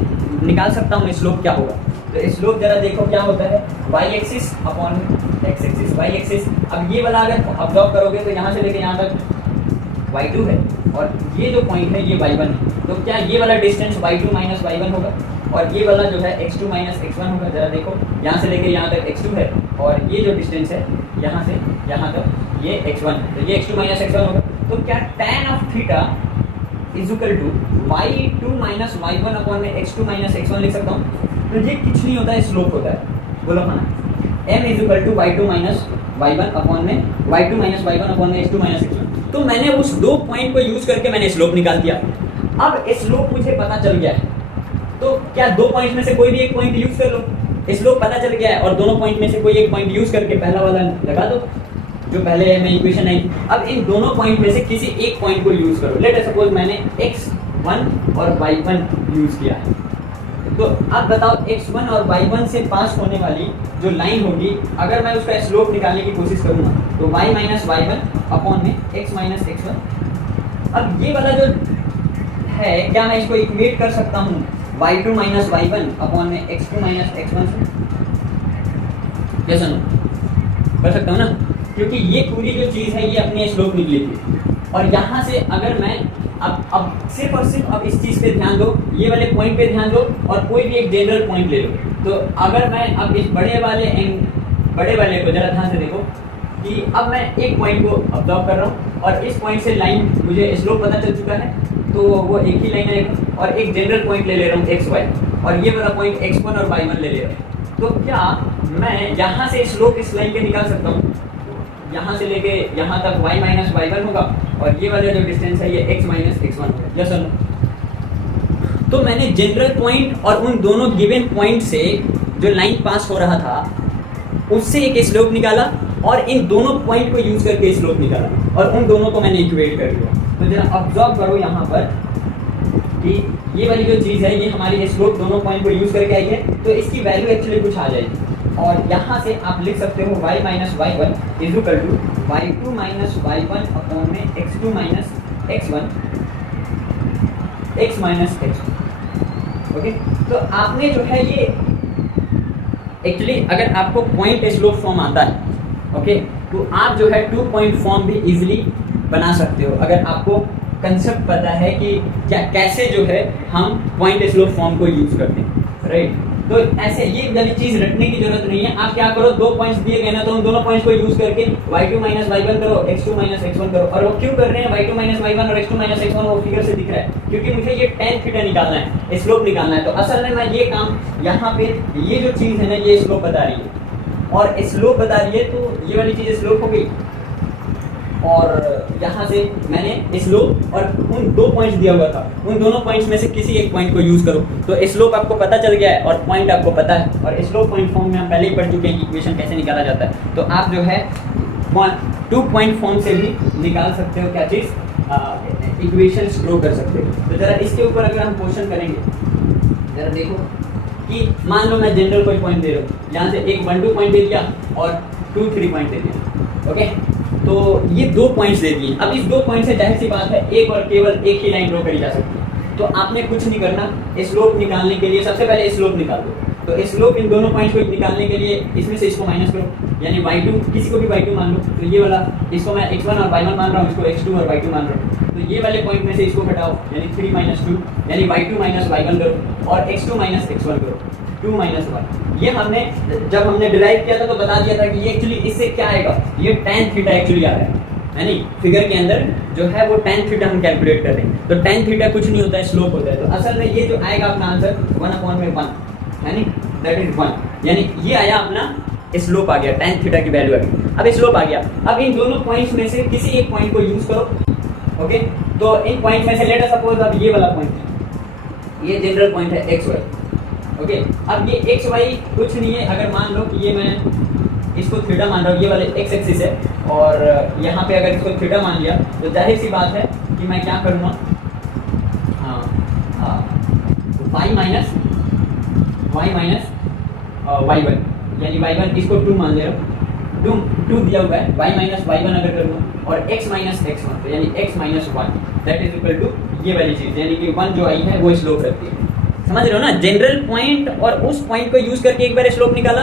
निकाल सकता हूँ स्लोप क्या होगा? तो स्लोप जरा देखो क्या होता है, y axis upon x axis, y axis. अब ये वाला अगर ऑब्जर्व करोगे तो यहाँ से लेके यहाँ तक y2 है और ये जो पॉइंट है ये y1 है। तो क्या ये वाला डिस्टेंस y2 माइनस y1 होगा और ये वाला जो है x2 माइनस x1 होगा? जरा देखो, यहाँ से लेके यहाँ तक x2 है और ये जो डिस्टेंस है यहाँ से यहाँ तक ये x1 है, तो ये x2 माइनस x1 होगा। तो क्या tan of theta is equal to y2 minus y1 upon में x2 माइनस x1 लिख सकता हूँ? तो ये कुछ नहीं होता है, स्लोप होता है। बोलो हाँ, m is equal to y2 minus y1 upon में y2 माइनस y1 अपॉन में x2 माइनस x1। तो मैंने उस 2 पॉइंट को यूज करके मैंने स्लोप निकाल दिया। अब स्लोप मुझे पता चल गया है, तो क्या 2 पॉइंट में से कोई भी एक पॉइंट यूज कर लो, स्लोप पता चल गया है, और दोनों पॉइंट में से कोई एक पॉइंट यूज करके पहला वाला लगा दो जो पहले में इक्वेशन आई। अब इन दोनों पॉइंट में से किसी एक पॉइंट को यूज करो। लेट अस सपोज मैंने x1 और y1 यूज किया है, तो अब बताओ x1 और y1 से पास होने वाली जो लाइन होगी, अगर मैं उसका स्लोप निकालने की कोशिश करूंगा तो y माइनस y1 अपॉन में x माइनस x1। अब ये वाला जो है, क्या मैं इसको इक्वेट कर सकता हूँ y2 माइनस y1 अपॉन में x2 माइनस x1 से? कैसे कर सकता हूँ ना, क्योंकि ये पूरी जो चीज़ है ये अपने स्लोप निकली थी। और यहाँ से अगर मैं अब सिर्फ और सिर्फ अब इस चीज़ पे ध्यान दो, ये वाले पॉइंट पे ध्यान दो और कोई भी एक जनरल पॉइंट ले लो। तो अगर मैं अब इस बड़े वाले को जरा ध्यान से देखो कि अब मैं एक पॉइंट को ऑब्जर्व कर रहा हूँ और इस पॉइंट से लाइन मुझे स्लोप पता चल चुका है, तो वो एक ही लाइन है और एक जनरल पॉइंट ले रहा हूँ एक्स वाई, और ये वाला पॉइंट x1 और y1 ले रहा हूँ। तो क्या मैं यहाँ से स्लोप इस लाइन के निकाल सकता हूँ? यहाँ से लेके यहाँ तक y माइनस y1 होगा और ये वाला जो डिस्टेंस है ये x माइनस x1 होगा। यस और नो? तो मैंने जनरल पॉइंट और उन दोनों गिवन पॉइंट से जो लाइन पास हो रहा था उससे एक स्लोप निकाला और इन दोनों पॉइंट को यूज करके स्लोप निकाला और उन दोनों को मैंने इक्वेट कर दिया। तो जरा ऑब्जर्व करो यहाँ पर कि ये वाली जो चीज़ है ये हमारी स्लोप दोनों पॉइंट को यूज करके आई है, तो इसकी वैल्यू एक्चुअली कुछ आ जाएगी और यहाँ से आप लिख सकते हो y minus y1 is equal to y2 minus y1 upon में x2 minus x1 x minus x1। Okay, तो आपने जो है ये एक्चुअली अगर आपको पॉइंट स्लोप फॉर्म आता है, ओके, तो आप जो है 2 पॉइंट फॉर्म भी इजीली बना सकते हो अगर आपको कंसेप्ट पता है कि क्या कैसे जो है हम पॉइंट स्लोप फॉर्म को यूज करते हैं, राइट। तो ऐसे ये वाली चीज रटने की जरूरत नहीं है। आप क्या करो, 2 पॉइंट्स दिए गए ना, तो उन दोनों पॉइंट्स को यूज करके y2 माइनस y1 करो, x2 माइनस x1 करो। और वो क्यों कर रहे हैं y2 माइनस y1 और x2 माइनस x1, वो फिगर से दिख रहा है क्योंकि मुझे ये tan थीटा निकालना है, स्लोप निकालना है। तो असल में मैं ये काम यहाँ पे ये जो चीज है ना, ये स्लोप बता रही है और स्लोप बता रही है, तो ये वाली चीज स्लोप हो गई। और यहाँ से मैंने स्लोप और उन 2 पॉइंट्स दिया हुआ था, उन दोनों पॉइंट्स में से किसी एक पॉइंट को यूज करो। तो स्लोप आपको पता चल गया है और पॉइंट आपको पता है, और स्लोप पॉइंट फॉर्म में हम पहले ही पढ़ चुके हैं कि इक्वेशन कैसे निकाला जाता है। तो आप जो है 2 पॉइंट फॉर्म से भी निकाल सकते हो क्या चीज़, इक्वेशंस ड्रॉ कर सकते हो। तो जरा इसके ऊपर अगर हम क्वेश्चन करेंगे, जरा देखो कि मान लो मैं जनरल कोई पॉइंट दे रहा हूँ, यहाँ से एक 1 2 पॉइंट दे दिया और 2 3 पॉइंट दे दिया, ओके। तो ये 2 पॉइंट्स दे दिए। अब इस 2 पॉइंट से जाहिर सी बात है एक और केवल एक ही लाइन ड्रॉ करी जा सकती है। तो आपने कुछ नहीं करना, स्लोप निकालने के लिए सबसे पहले स्लोप निकाल दो। तो स्लोप इन दोनों पॉइंट्स को निकालने के लिए इसमें से इसको माइनस करो, यानी y2 किसी को भी y2 मान लो, तो ये वाला इसको मैं x1 और y1 मान रहा हूँ, इसको x2 और y2 मान रहा हूँ। तो ये वाले पॉइंट में से इसको घटाओ, यानी 3 माइनस 2, यानी y2 माइनस y1 करो और x2 माइनस x1 करो, 2 माइनस 1। ये हमने जब हमने डिराइव किया था तो बता दिया था कि ये एक्चुअली इससे क्या आएगा, ये tan थीटा एक्चुअली आ रहा है, यानी फिगर के अंदर जो है वो tan थीटा हम कैलकुलेट कर रहे हैं। तो tan थीटा कुछ नहीं होता है, स्लोप होता है। तो असल में ये जो आएगा अपना आंसर 1/1, यानी दैट इज 1, यानी ये आया अपना स्लोप आ गया, tan थीटा की वैल्यू आ गई। अब स्लोप आ गया, अब इन दोनों पॉइंट्स में से किसी एक पॉइंट को यूज करो, ओके। तो इन पॉइंट में से लेट अस सपोज अब ये वाला पॉइंट है, ये जनरल पॉइंट है xy, ओके। अब ये xy कुछ नहीं है, अगर मान लो कि ये मैं इसको थीटा मान रहा हूँ, ये वाले x एक्सिस है और यहाँ पे अगर इसको थीटा मान लिया तो जाहिर सी बात है कि मैं क्या करूँगा, y माइनस y1, यानी y1 इसको 2 मान ले रहा हूँ, 2 दिया हुआ है, y माइनस y1 अगर करूँगा और x माइनस x1, तो यानी x minus 1 that is equal to ये वाली चीज़, यानी कि 1 जो आई है वो स्लोप रखती है। समझ रहे हो ना, जनरल पॉइंट और उस पॉइंट को यूज करके एक बार स्लोप निकाला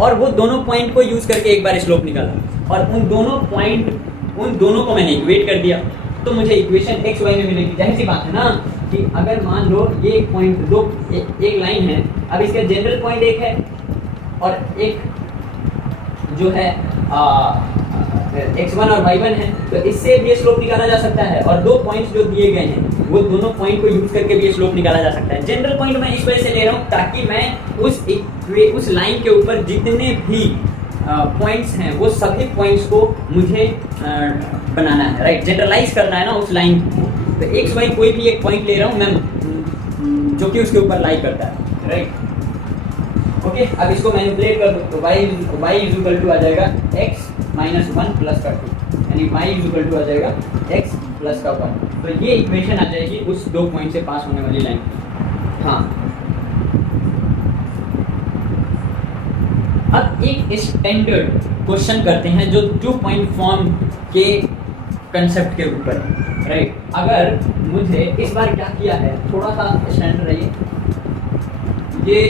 और वो दोनों पॉइंट को यूज करके एक बार स्लोप निकाला और उन दोनों को मैंने इक्वेट कर दिया, तो मुझे इक्वेशन x y में मिलेगी। जाहिर सी बात है ना कि अगर मान लो ये एक पॉइंट एक लाइन है, अब इसका जनरल पॉइंट एक है और एक जो है x1 और y1 है, तो इससे भी स्लोप निकाला जा सकता है। और 2 पॉइंट्स जो दिए गए हैं वो दोनों पॉइंट को यूज करके भी स्लोप निकाला जा सकता है। जनरल पॉइंट मैं इस वजह से ले रहा हूँ ताकि मैं उस लाइन के ऊपर जितने भी पॉइंट्स हैं वो सभी पॉइंट्स को मुझे बनाना है, राइट, जनरलाइज करना है ना उस लाइन को। तो एक्स वाई कोई भी एक पॉइंट ले रहा हूँ मैं जो कि उसके ऊपर लाई करता है, राइट। ओके, अब इसको मैनिपुलेट कर दो तो y इज इक्वल टू आ जाएगा x माइनस 1 प्लस का 2, यानी y इज इक्वल टू आ जाएगा x प्लस का 1। तो ये इक्वेशन आ जाएगी उस 2 पॉइंट से पास होने वाली लाइन की। हाँ, अब एक स्टैंडर्ड क्वेश्चन करते हैं जो 2 पॉइंट फॉर्म के कंसेप्ट के ऊपर, राइट। अगर मुझे इस बार क्या किया है, थोड़ा सा स्टैंडर्ड है ये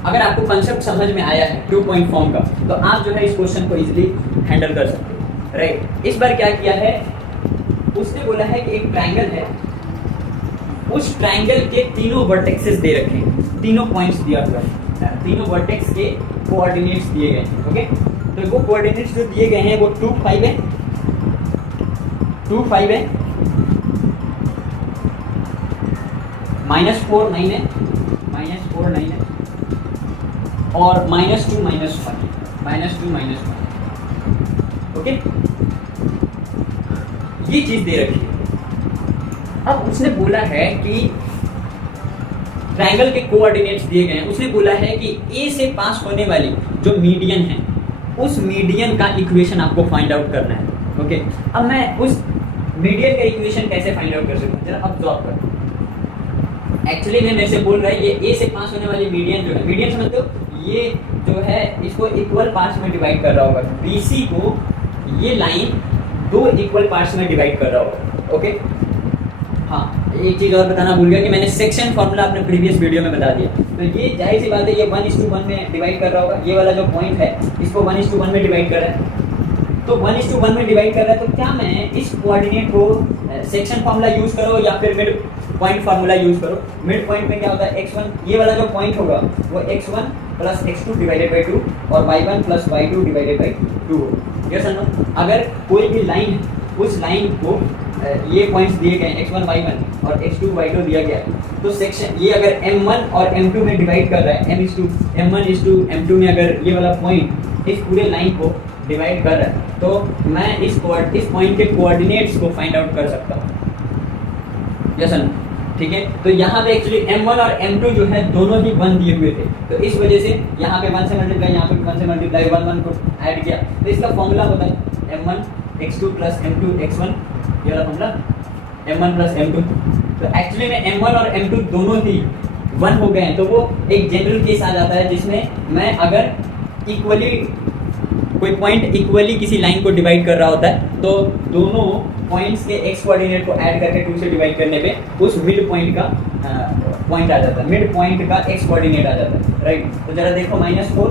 अगर आपको कंसेप्ट समझ में आया है 2 पॉइंट फॉर्म का, तो आप जो है इस क्वेश्चन को इजीली हैंडल कर सकते हो, राइट। इस बार क्या किया है, उसने बोला है कि एक ट्रायंगल है, उस ट्रायंगल के तीनों वर्टेक्सेस दे रखे हैं, तीनों पॉइंट्स दिया हुआ है, तीनों वर्टेक्स के कोऑर्डिनेट्स दिए गए हैं, ओके। तो वो कोऑर्डिनेट्स जो दिए गए हैं वो 2 5 है, 2 5 है, -4 9 है, -4 9 है और -2 -1, ओके। ये चीज दे रखी है। अब उसने बोला है कि ट्रायंगल के कोऑर्डिनेट्स दिए गए हैं, उसने बोला है कि ए से पास होने वाली जो मीडियन है उस मीडियन का इक्वेशन आपको फाइंड आउट करना है, ओके। अब मैं उस मीडियन का इक्वेशन कैसे फाइंड आउट कर सकता हूँ, जरा ऑब्जर्व करो। एक्चुअली मैं मेरे से बोल रहा है ये ए से पास होने वाली मीडियन जो है, मीडियन समझते हो, ये जो है इसको इक्वल पार्ट्स में डिवाइड कर रहा होगा, BC को ये लाइन 2 इक्वल पार्ट्स में डिवाइड कर रहा होगा, ओके। हाँ, एक चीज़ और बताना भूल गया कि मैंने सेक्शन फार्मूला अपने प्रीवियस वीडियो में बता दिया। तो ये जाहिर सी बात है, ये 1:1 में डिवाइड कर रहा होगा। ये वाला जो पॉइंट है इसको 1:1 में डिवाइड कर रहा है। तो 1:1 में डिवाइड कर रहा है, तो क्या मैं इस कोऑर्डिनेट को सेक्शन फार्मूला यूज़ करो या फिर मिड पॉइंट फार्मूला यूज़ करो? मिड पॉइंट में क्या होता है, x1, ये वाला जो पॉइंट होगा वो x1 plus x2 divided by 2 और y1 plus y2 divided by 2 होगा। यस और नो? अगर कोई भी लाइन है, उस लाइन को ये पॉइंट्स दिए गए x1 y1 और x2 y2 दिया गया है, तो सेक्शन ये अगर m1 और m2 में डिवाइड कर रहा है, m1:m2 में अगर ये वाला पॉइंट इस पूरे लाइन को डिवाइड कर रहा है, तो मैं इस पॉइंट के कोऑर्डिनेट्स को फाइंड आउट कर सकता हूँ। यस और नो? ठीक है, तो यहाँ पे एक्चुअली m1 और m2 जो है दोनों ही 1 दिए हुए थे, तो इस वजह से यहाँ पे 1 से मल्टीप्लाई, यहाँ पे 1 से मल्टीप्लाई, 1 को ऐड किया, तो इसका फॉर्मूला होता है m1 x2 plus m2 x1, ये वाला फॉर्मूला m1 प्लस m2। तो एक्चुअली में m1 और m2 दोनों ही 1 हो गए हैं, तो वो एक जनरल केस आ जाता है जिसमें मैं अगर इक्वली कोई पॉइंट इक्वली किसी लाइन को डिवाइड कर रहा होता है, तो दोनों पॉइंट्स के x कोऑर्डिनेट को ऐड करके 2 से डिवाइड करने पे उस मिड पॉइंट का पॉइंट आ जाता है, मिड पॉइंट का x कोऑर्डिनेट आ जाता है, राइट? तो जरा देखो -4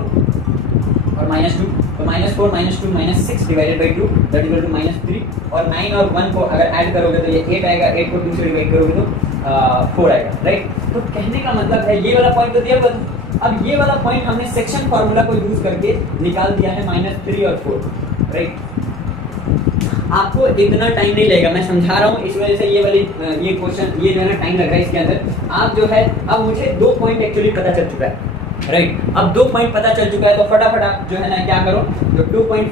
और -2, तो -4 -2 -6 divided by 2 that is equal to -3, और 9 और 1 को अगर ऐड करोगे तो ये 8 आएगा, 8 को 2 से डिवाइड करोगे तो 4 आएगा, राइट? तो कहने का मतलब है ये वाला पॉइंट तो दिया हुआ था, अब ये वाला पॉइंट हमने सेक्शन फार्मूला को यूज करके निकाल दिया है -3 और 4, राइट? आपको इतना टाइम नहीं लगेगा, मैं समझा रहा हूँ, इस वजह से ये वाली ये क्वेश्चन ये जो है ना टाइम लग रहा है इसके अंदर। आप जो है अब मुझे 2 पॉइंट एक्चुअली पता चल चुका है, राइट? अब 2 पॉइंट पता चल चुका है, तो फटाफट आप जो है ना क्या करो, तो 2 पॉइंट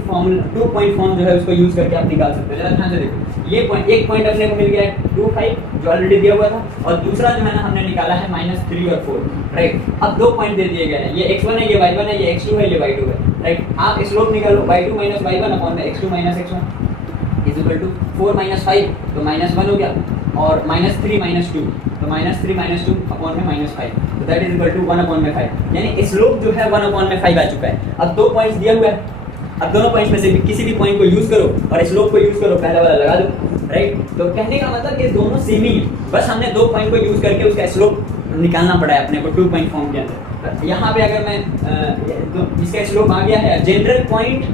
फॉर्म जो है उसको यूज करके आप निकाल सकते हो। जरा ध्यान से देखो, ये पॉइंट एक पॉइंट अपने को मिल गया है 2, 5 जो ऑलरेडी दिया हुआ था, और दूसरा जो है ना हमने निकाला है -3 और 4, राइट? अब 2 पॉइंट दे दिए गए हैं, ये x1 है, ये y1 है, ये x2 है, ये y2 है, राइट? आप स्लोप निकालो, y2 माइनस y1 अपॉन में x2 minus x1 is equal to 4 minus 5, तो -1 हो गया, और -3 माइनस 2, तो -3 माइनस 2 अपॉन में -5, तो that is equal to 1 upon में 5, यानी स्लोप जो है 1 अपॉन में 5 आ चुका है। अब 2 पॉइंट्स दिया हुआ है, अब दोनों पॉइंट्स में से किसी भी पॉइंट को यूज करो और स्लोप को यूज करो, पहला वाला लगा दो, राइट? तो कहने का मतलब कि दोनों सेम ही, बस हमने 2 पॉइंट को यूज करके उसका स्लोप निकालना पड़ा है अपने को 2 पॉइंट फॉर्म के अंदर। यहाँ पे अगर मैं तो इसका स्लोप आ गया है जनरल पॉइंट,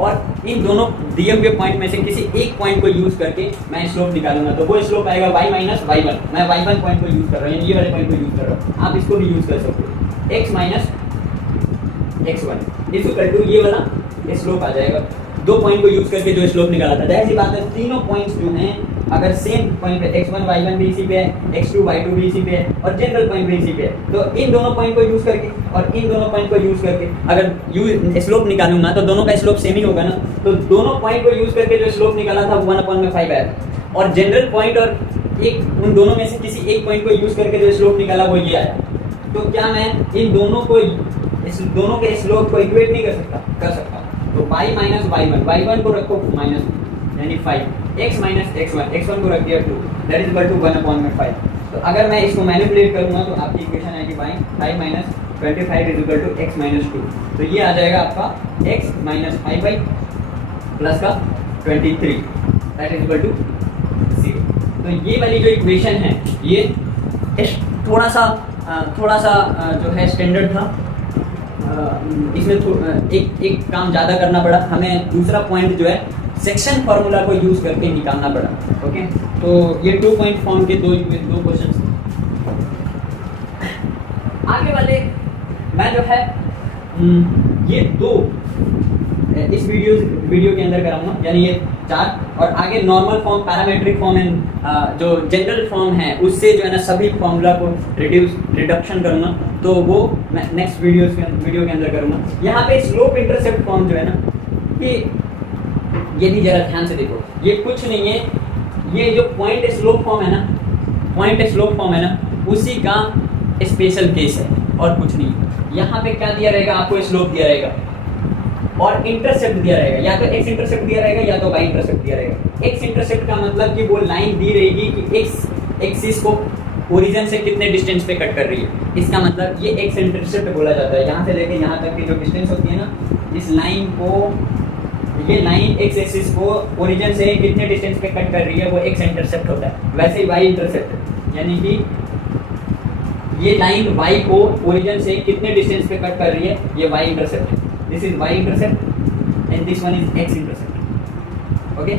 और इन दोनों दिए हुए पॉइंट में से किसी एक पॉइंट को यूज करके मैं स्लोप निकालूंगा, तो वो स्लोप आएगा y माइनस y1। मैं y1 पॉइंट को यूज कर रहा हूँ, ये वाले पॉइंट को यूज कर रहा हूँ, आप इसको भी यूज कर सकते हो, x minus x1 is equal to ये वाला स्लोप आ जाएगा। 2 पॉइंट को यूज करके जो स्लोप निकाला था, ऐसी बात है तीनों पॉइंट्स जो हैं अगर सेम पॉइंट पे x1 y1 भी इसी पे है, x2 y2 भी इसी पे है, और जनरल पॉइंट भी इसी पे है, तो इन दोनों पॉइंट को यूज करके और इन दोनों पॉइंट को यूज करके अगर स्लोप निकालूंगा तो दोनों का स्लोप सेम ही होगा ना, तो दोनों पॉइंट को यूज करके जो स्लोप निकाला था 1/5 आया, और जनरल पॉइंट और एक उन दोनों में से किसी एक पॉइंट को यूज करके जो स्लोप निकाला वो ये आया। तो क्या मैं इन दोनों को दोनों के स्लोप को इक्वेट नहीं कर सकता? तो y माइनस y1 को रखो माइनस यानी 5, x माइनस x1 को रख दिया 2, दैट इज इक्वल टू 1/5। तो अगर मैं इसको मैनिपुलेट करूंगा तो आपकी इक्वेशन आएगी 5 minus 25 is equal to x minus 2, तो ये आ जाएगा आपका x माइनस 5 बाई प्लस का 23, दैट इज इक्वल टू 0। तो ये वाली जो इक्वेशन है ये थोड़ा सा जो है स्टैंडर्ड था, इसमें एक काम ज़्यादा करना पड़ा हमें, दूसरा पॉइंट जो है सेक्शन फार्मूला को यूज करके निकालना पड़ा। ओके, तो ये 2 पॉइंट फॉर्म के दो क्वेश्चन। आगे वाले मैं जो है ये 2 इस वीडियो के अंदर कराऊंगा, यानी ये 4, और आगे normal form, parametric form and जो जनरल फॉर्म है उससे जो है ना सभी फॉर्मूला को रिडक्शन करूंगा, तो वो मैं नेक्स्ट वीडियो के अंदर करूंगा। यहाँ पे स्लोप इंटरसेप्ट फॉर्म जो है ना, ये भी जरा ध्यान से देखो, ये कुछ नहीं है, ये जो पॉइंट स्लोप फॉर्म है ना उसी का स्पेशल केस है और कुछ नहीं। यहाँ पे क्या दिया रहेगा, आपको स्लोप दिया रहेगा और इंटरसेप्ट दिया रहेगा, या तो x इंटरसेप्ट दिया रहेगा या तो y इंटरसेप्ट दिया रहेगा। x इंटरसेप्ट का मतलब कि वो लाइन दी रहेगी कि x एक्सिस को ओरिजिन से कितने डिस्टेंस पे कट कर रही है, इसका मतलब ये x इंटरसेप्ट बोला जाता है। यहाँ से लेके यहाँ तक की जो डिस्टेंस होती है ना, इस लाइन को ये लाइन एक्स एक्सिस को ओरिजिन से कितने डिस्टेंस पे कट कर रही है वो एक्स इंटरसेप्ट होता है। वैसे ही वाई इंटरसेप्ट, यानी कि ये लाइन वाई को ओरिजिन से कितने डिस्टेंस पे कट कर रही है, ये वाई इंटरसेप्ट है। This is Y intercept and this one is X intercept. Okay,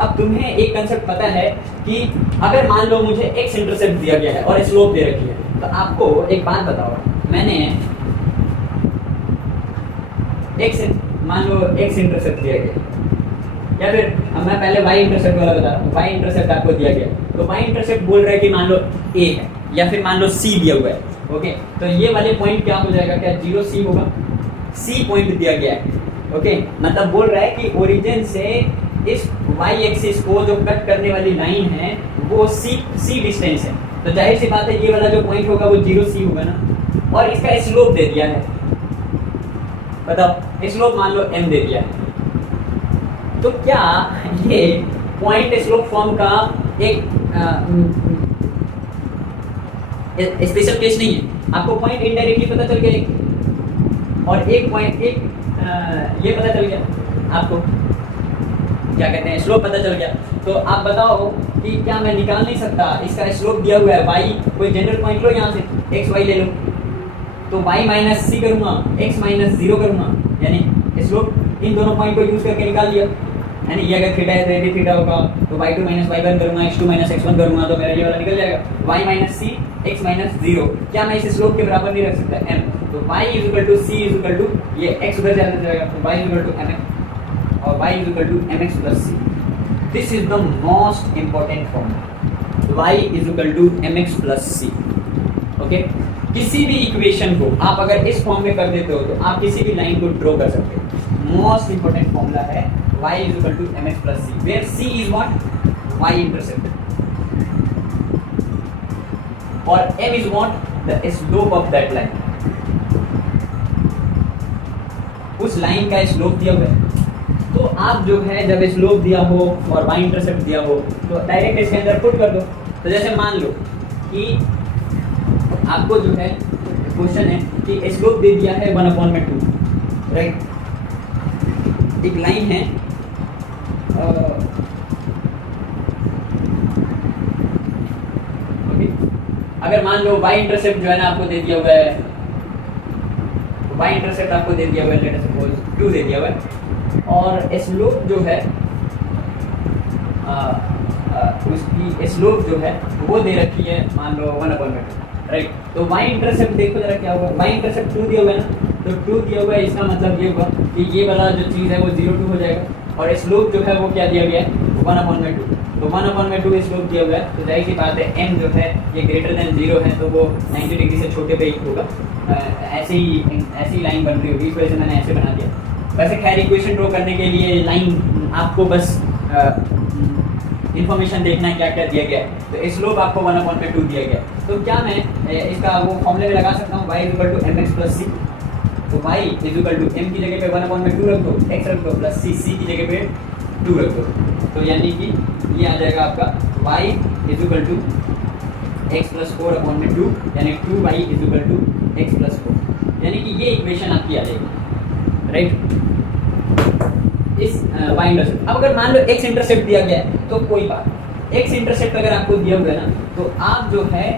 अब तुम्हें एक कंसेप्ट पता है कि अगर मान लो मुझे एक्स इंटरसेप्ट दिया गया है और स्लोप दे रखी है, तो आपको एक बात बताओ, मैंने एक्स मान लो एक्स इंटरसेप्ट दिया गया, या फिर मैं पहले वाई इंटरसेप्ट वाला बता रहा हूँ, वाई इंटरसेप्ट आपको दिया गया, तो वाई इंटरसेप्ट बोल रहा है कि मान लो ए है या फिर मान लो सी दिया हुआ है। ओके, तो ये वाले पॉइंट क्या हो जाएगा, क्या 0 सी होगा, सी पॉइंट दिया गया है। ओके, मतलब बोल रहा है कि ओरिजिन से इस वाई एक्सिस को जो कट करने वाली लाइन है वो सी डिस्टेंस है, तो जाहिर सी बात है ये वाला जो पॉइंट होगा वो 0 सी होगा ना, और इसका स्लोप दे दिया है, बताओ स्लोप मान लो m दे दिया है, तो क्या ये पॉइंट स्लोप फॉर्म का एक स्पेशल केस नहीं है? आपको पॉइंट इनडायरेक्टली पता चल गया, और एक पॉइंट ये पता चल गया आपको, क्या कहते हैं, स्लोप पता चल गया। तो आप बताओ कि क्या मैं निकाल नहीं सकता, इसका स्लोप दिया हुआ है y, कोई जनरल पॉइंट लो यहाँ से x y ले लो, तो y माइनस सी करूँगा, x माइनस 0 करूँगा, यानी स्लोप इन दोनों पॉइंट को यूज करके निकाल दिया। यानी ये अगर थीटा है तो ये थीटा होगा, तो y2 माइनस y1 करूँगा, x2 माइनस x1 करूँगा, तो मेरा ये वाला निकल जाएगा y माइनस सी x माइनस 0। क्या मैं इस स्लोप के बराबर नहीं रख सकता m, तो y is equal to C is equal to ये x उधर चला जाएगा, तो y is equal to mx और y is equal to mx plus c। This is the most important formula, y is equal to mx plus c। Okay, किसी भी equation को आप अगर इस फॉर्म में कर देते हो तो आप किसी भी लाइन को ड्रॉ कर सकते हो। मोस्ट इंपॉर्टेंट फॉर्मूला है y is equal to mx plus c, where c is what, y intercept, और m is what, the slope of that line. उस लाइन का स्लोप दिया हुआ है, तो आप जो है जब स्लोप दिया हो और y इंटरसेप्ट दिया हो तो डायरेक्ट इसके अंदर पुट कर दो। तो जैसे मान लो कि आपको जो है क्वेश्चन है कि स्लोप दे दिया है 1/2, राइट, एक लाइन है ओके, अगर मान लो y इंटरसेप्ट जो है ना आपको दे दिया हुआ है, y इंटरसेप्ट आपको दे दिया हुआ है, लेट अस सपोज 2 दे दिया हुआ है, और स्लोप जो है उसकी स्लोप जो है वो दे रखी है मान लो 1/2, राइट। तो y इंटरसेप्ट देखो जरा क्या होगा, y इंटरसेप्ट 2 दिया हुआ है ना, तो 2 दिया हुआ है, इसका मतलब ये हुआ कि ये वाला जो चीज़ है वो 0 हो जाएगा, और स्लोप जो है वो क्या दिया गया है 1/2, तो 1/2 स्लोप दिया हुआ है, तो जाहिर सी बात है m जो है ये ग्रेटर देन 0 है, तो वो 90 डिग्री से छोटे पे ही होगा। ऐसी लाइन बन रही होगी, इस वजह से मैंने ऐसे बना दिया। वैसे खैर इक्वेशन ड्रॉ करने के लिए लाइन आपको बस इन्फॉर्मेशन देखना है क्या क्या दिया गया है, तो स्लोप आपको 1/2 दिया गया है, तो क्या मैं इसका वो फॉर्मूले में लगा सकता हूँ y is equal to mx plus c, तो y is equal to m की जगह पे 1/2 रख दो, x रख दो, प्लस c की जगह पे 2 रख दो, तो यानी कि ये आ जाएगा आपका y is equal to x plus 4/2, यानी 2y is equal to x plus 4, यानी कि ये इक्वेशन आपकी आ जाएगी, राइट। इस y इंटरसेप्ट, अब अगर मान लो x इंटरसेप्ट दिया गया है तो कोई बात, x इंटरसेप्ट अगर आपको दिया हुआ है ना, तो आप जो है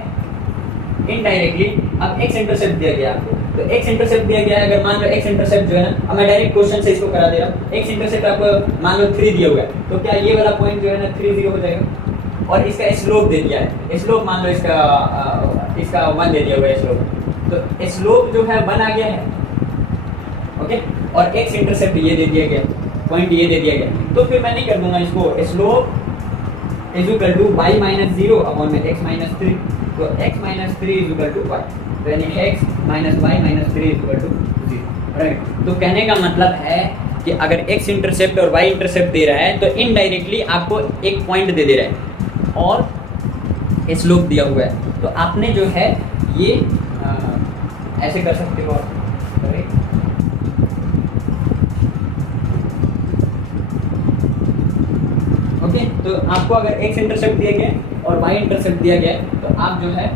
इनडायरेक्टली, अब x इंटरसेप्ट दिया गया आपको, तो x इंटरसेप्ट दिया गया है, अगर मान लो x इंटरसेप्ट जो है ना, अब मैं डायरेक्ट क्वेश्चन से इसको करा दे रहा हूँ, x इंटरसेप्ट आपको मान लो 3 दिया हुआ है, तो क्या ये वाला पॉइंट जो है ना 3 0 हो जाएगा, और इसका स्लोप दे दिया है, स्लोप मान लो इसका 1 दे दिया हुआ है स्लोप, तो स्लोप जो है 1 आ गया है, ओके, और x इंटरसेप्ट ये दे दिया गया, पॉइंट ये दे दिया गया, तो फिर मैं नहीं कर दूंगा इसको, slope is equal to y minus 0 upon में x माइनस 3, तो x minus 3 is equal to y, तो यानी x minus y minus 3 is equal to 0, right. तो कहने का मतलब है कि अगर x इंटरसेप्ट और y इंटरसेप्ट दे रहा है तो इनडायरेक्टली आपको एक पॉइंट दे रहा है और स्लोप दिया हुआ है, तो आपने जो है ये ऐसे कर सकते हो, राइट। ओके, तो आपको अगर x इंटरसेप्ट दिया गया है और y इंटरसेप्ट दिया गया है, तो आप जो है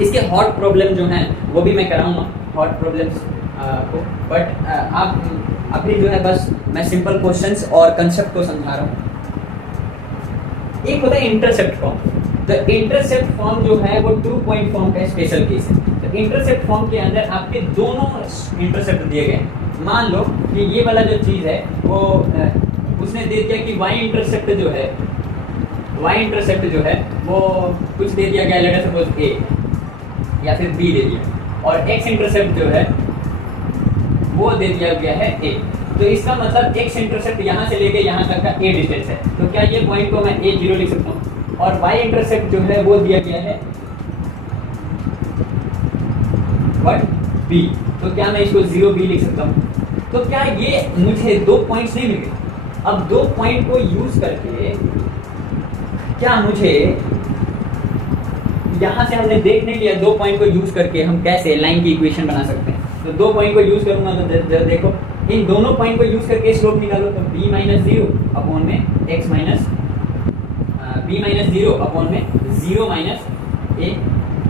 इसके हॉट प्रॉब्लम जो है वो भी मैं कराऊंगा, हॉट प्रॉब्लम्स को, बट आप अभी जो है बस मैं सिंपल क्वेश्चंस और कंसेप्ट को समझा रहा हूँ। एक होता है इंटरसेप्ट फॉर्म। तो इंटरसेप्ट फॉर्म जो है वो 2 पॉइंट फॉर्म का स्पेशल केस है। तो इंटरसेप्ट फॉर्म के अंदर आपके दोनों इंटरसेप्ट दिए गए हैं। मान लो कि ये वाला जो चीज़ है वो उसने दे दिया कि y इंटरसेप्ट जो है वो कुछ दे दिया गया, लेट सपोज a या फिर b दे दिया, और x इंटरसेप्ट जो है वो दे दिया गया है a। तो इसका मतलब x इंटरसेप्ट यहाँ से लेके यहाँ तक का a डिस्टेंस है। तो क्या ये पॉइंट को मैं a0 लिख सकता हूँ, और y इंटरसेप्ट जो है वो दिया गया है b। तो क्या मैं इसको 0b लिख सकता हूँ? तो क्या ये मुझे 2 पॉइंट्स नहीं मिले? अब 2 पॉइंट को यूज करके क्या मुझे यहाँ से हमने देख नहीं लिया 2 पॉइंट को यूज करके हम कैसे लाइन की इक्वेशन बना सकते हैं। तो 2 पॉइंट को यूज करूंगा तो देखो इन दोनों पॉइंट को यूज करके स्लोप निकालो। तो b माइनस 0 अपॉन में x minus b minus 0 upon में 0 माइनस a।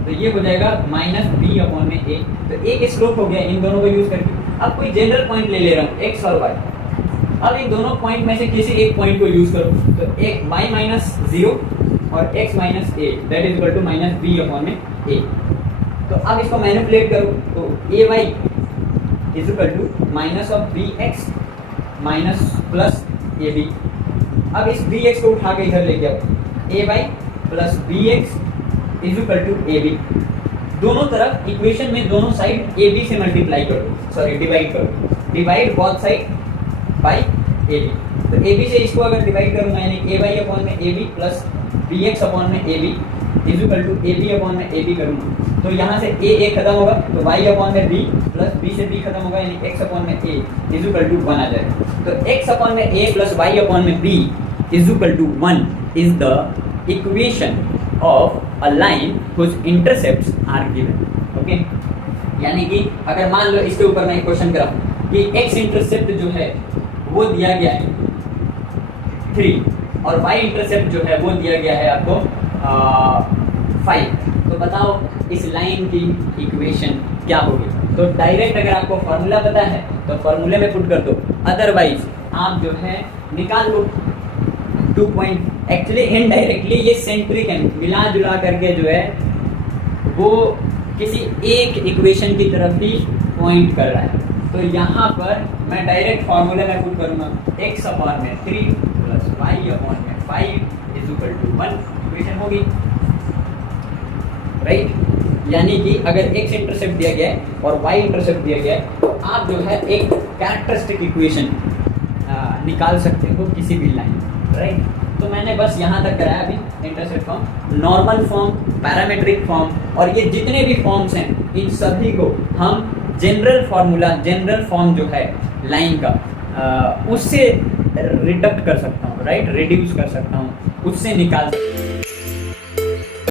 तो ये हो जाएगा माइनस b अपॉन में a। तो एक स्लोप हो गया इन दोनों को यूज करके। अब कोई जनरल पॉइंट ले रहा हूँ x और y। अब इन दोनों पॉइंट में से किसी एक पॉइंट को यूज करो। तो एक y माइनस 0 और x minus a that is equal to minus b upon में a। तो अब इसको मैनिपुलेट करो तो ay is equal to minus of bx minus plus ab। अब इस bx को उठा के इधर लेके आओ, ay plus bx is equal to ab। दोनों तरफ इक्वेशन में दोनों साइड ab से मल्टीप्लाई करो, सॉरी डिवाइड करो, divide both side by ab। तो ab से इसको अगर डिवाइड करूंगा यानी ay अपॉन में ab प्लस bx अपॉन में ab is equal to ab upon में ab करूंगा। तो यहाँ से a खत्म होगा तो y अपॉन में b प्लस b से b खत्म होगा यानी x अपॉन में a इज इक्वल टू 1 आ जाएगा। तो x अपॉन में a प्लस y अपॉन में b is equal to 1 is the equation of a line whose intercepts are given. Okay, यानी कि अगर मान लो इसके ऊपर मैं एक क्वेश्चन कराऊं कि x इंटरसेप्ट जो है वो दिया गया है 3 और y इंटरसेप्ट जो है वो दिया गया है आपको 5। तो बताओ इस लाइन की इक्वेशन क्या होगी? तो डायरेक्ट अगर आपको फॉर्मूला पता है तो फॉर्मूले में पुट कर दो, अदरवाइज आप जो है निकाल लो 2 पॉइंट। एक्चुअली इनडायरेक्टली ये सेंट्रिक है, मिला जुला करके जो है वो किसी एक इक्वेशन की तरफ ही पॉइंट कर रहा है। तो यहाँ पर मैं डायरेक्ट फॉर्मूले में पुट करूँगा x अपॉन में 3 प्लस y अपॉन में 5 इज इक्वल टू 1 इक्वेशन होगी, राइट। यानी कि अगर x इंटरसेप्ट दिया गया है और y इंटरसेप्ट दिया गया है तो आप जो है एक कैरेक्टरिस्टिक इक्वेशन निकाल सकते हो किसी भी लाइन, राइट। तो मैंने बस यहाँ तक कराया अभी intercept form, normal form, parametric form और ये जितने भी फॉर्म्स हैं इन सभी को हम जनरल फॉर्म जो है लाइन का उससे रिडक्ट कर सकता हूँ, राइट, रिड्यूस कर सकता हूँ, उससे निकाल सकता हूँ।